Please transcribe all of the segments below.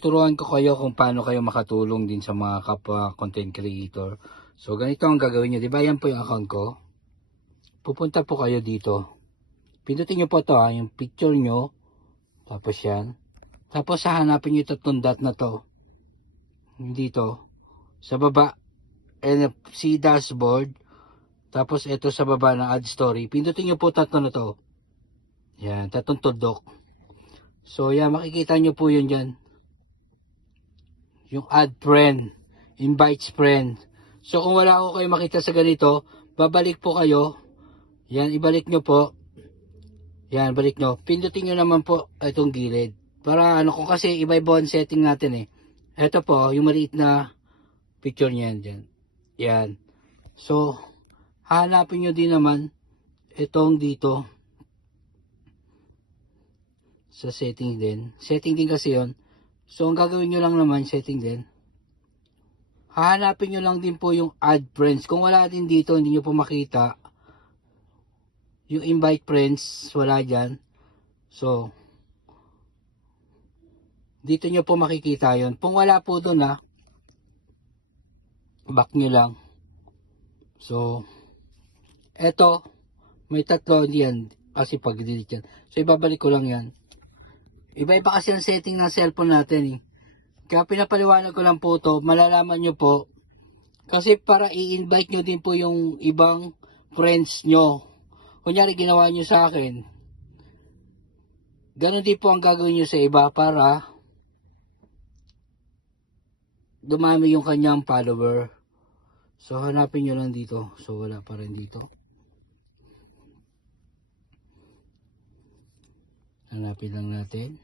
tuturuan ko kayo kung paano kayo makatulong din sa mga kapwa content creator. So, ganito ang gagawin nyo. Di ba yan po yung account ko? Pupunta po kayo dito. Pindutin nyo po to ha, yung picture nyo. Tapos yan. Tapos hahanapin nyo tatlong dot na to. Dito. Sa baba. NFC dashboard. Tapos ito sa baba ng add story. Pindutin nyo po tatlo na to. Yan, tatlong tudok. So, yan, makikita nyo po yun dyan. Yung add friend. Invites friend. So, kung wala ko kayo makita sa ganito, babalik po kayo. Yan, ibalik nyo po. Yan, balik nyo. Pindutin nyo naman po itong gilid. Para ano kung kasi iba-iba ang setting natin eh. Ito po, yung maliit na picture niyan dyan. Yan. So, hanapin nyo din naman itong dito sa setting din. Setting din kasi yon. So, ang gagawin nyo lang naman, setting din. Hahanapin nyo lang din po yung add friends. Kung wala din dito, hindi nyo po makita. Yung invite friends, wala dyan. So, dito nyo po makikita yon. Kung wala po doon ha, back nyo lang. So, eto, may tatlo yan kasi pag-delete yan. So, ibabalik ko lang yan. Iba-iba kasi ang setting ng cellphone natin eh. Kaya pinapaliwanag ko lang po to, malalaman nyo po. Kasi para i-invite nyo din po yung ibang friends nyo. Kunyari ginawa nyo sa akin. Ganon din po ang gagawin nyo sa iba para dumami yung kanyang follower. So hanapin nyo lang dito. So wala pa rin dito. Hanapin lang natin.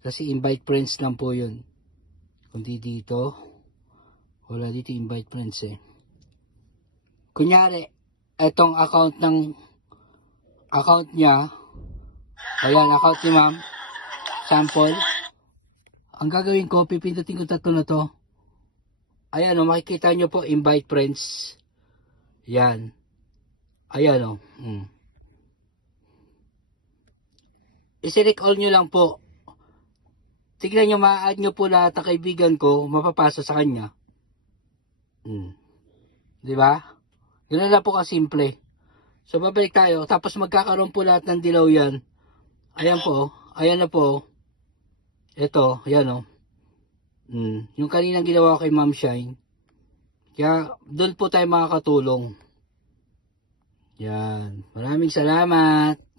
Kasi invite friends lang po yun. Kundi dito, wala dito invite friends eh. Kunyari, etong account ng account niya, ayan, account ni ma'am, sample, ang gagawin ko, pipindutin ko tatlo na to. Ayan o, makikita nyo po, invite friends. Yan. Ayan o. Mm. I-select all nyo lang po. Tignan nyo, ma-add nyo po lahat ng kaibigan ko, mapapasa sa kanya. Hmm. Di ba? Ganun lang po kasimple. So, babalik tayo. Tapos magkakaroon po lahat ng dilaw yan. Ayan po. Ayan na po. Ito. Ayan o. Hmm. Yung kaninang ginawa ko kay Ma'am Shine. Kaya, doon po tayo makakatulong. Yan. Maraming salamat.